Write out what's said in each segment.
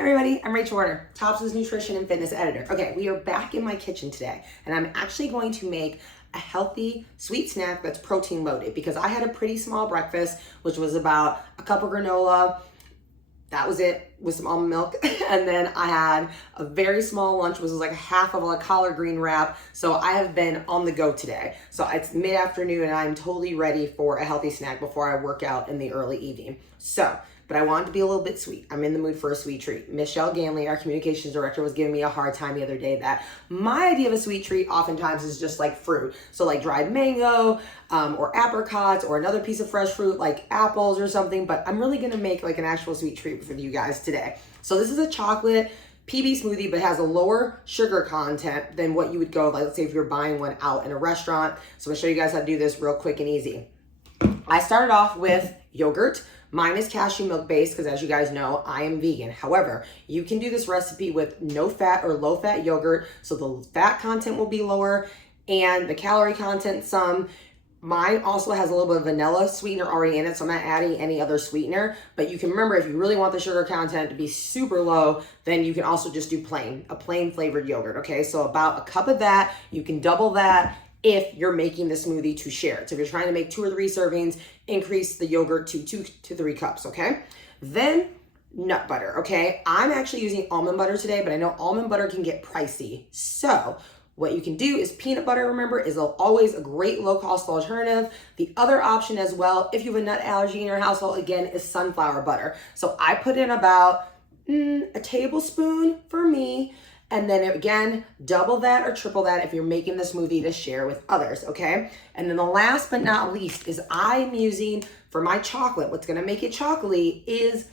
Hi everybody, I'm Rachel Werner, Tops's nutrition and fitness editor. Okay, we are back in my kitchen today, and I'm actually going to make a healthy sweet snack that's protein loaded because I had a pretty small breakfast, which was about a cup of granola. That was it, with some almond milk. And then I had a very small lunch, which was like half of a collard green wrap. So I have been on the go today. So it's mid-afternoon and I'm totally ready for a healthy snack before I work out in the early evening. But I wanted to be a little bit sweet. I'm in the mood for a sweet treat. Michelle Ganley, our communications director, was giving me a hard time the other day that my idea of a sweet treat oftentimes is just like fruit. So like dried mango or apricots or another piece of fresh fruit like apples or something. But I'm really gonna make like an actual sweet treat for you guys today. So this is a chocolate PB smoothie, but has a lower sugar content than what you would go, like let's say if you're buying one out in a restaurant. So I'm gonna show you guys how to do this real quick and easy. I started off with yogurt. Mine is cashew milk based because as you guys know, I am vegan. However, you can do this recipe with no fat or low fat yogurt. So the fat content will be lower and the calorie content some. Mine also has a little bit of vanilla sweetener already in it, so I'm not adding any other sweetener. But you can remember, if you really want the sugar content to be super low, then you can also just do a plain flavored yogurt, okay? So about a cup of that, you can double that if you're making the smoothie to share. So if you're trying to make 2 or 3 servings, increase the yogurt to 2 to 3 cups, okay? Then nut butter, okay? I'm actually using almond butter today, but I know almond butter can get pricey. So what you can do is peanut butter, remember, is always a great low-cost alternative. The other option as well, if you have a nut allergy in your household, again, is sunflower butter. So I put in about a tablespoon for me, and then again, double that or triple that if you're making the smoothie to share with others, okay? And then the last but not least is I'm using, for my chocolate, what's gonna make it chocolatey is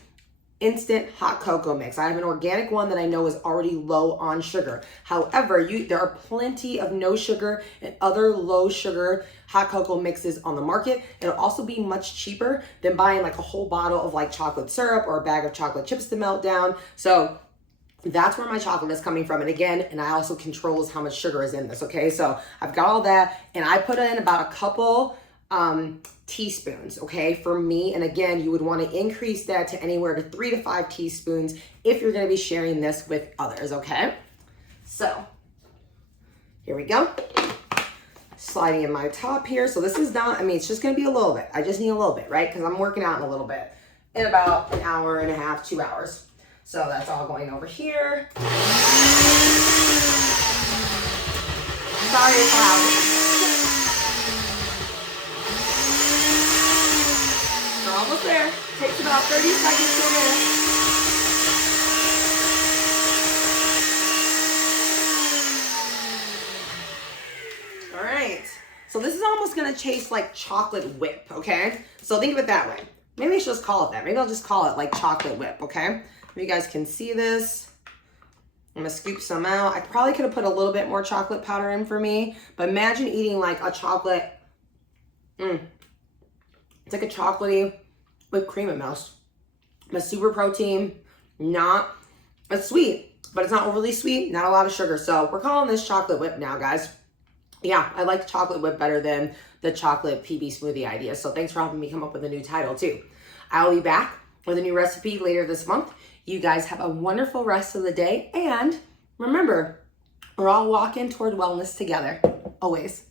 instant hot cocoa mix. I have an organic one that I know is already low on sugar. However, there are plenty of no sugar and other low sugar hot cocoa mixes on the market. It'll also be much cheaper than buying like a whole bottle of like chocolate syrup or a bag of chocolate chips to melt down. So that's where my chocolate is coming from. And again, and I also controls how much sugar is in this, okay? So I've got all that, and I put in about a couple teaspoons, okay, for me. And again, you would want to increase that to anywhere to 3 to 5 teaspoons if you're going to be sharing this with others, okay? So here we go. Sliding in my top here. So this is not, I mean, it's just going to be a little bit. I just need a little bit, right? Because I'm working out in a little bit in about an hour and a half, 2 hours. So that's all going over here. Sorry it's loud. We're almost there. Takes about 30 seconds to a minute. All right. So this is almost gonna taste like chocolate whip, okay? So think of it that way. Maybe I should just call it that. Maybe I'll just call it like chocolate whip, okay? You guys can see this. I'm gonna scoop some out. I probably could have put a little bit more chocolate powder in for me, but imagine eating like a chocolate, it's like a chocolatey whipped cream almost. But super protein, it's sweet, but it's not overly sweet, not a lot of sugar. So we're calling this chocolate whip now, guys. Yeah, I like chocolate whip better than the chocolate PB smoothie idea. So thanks for helping me come up with a new title too. I'll be back with a new recipe later this month. You guys have a wonderful rest of the day. And remember, we're all walking toward wellness together, always.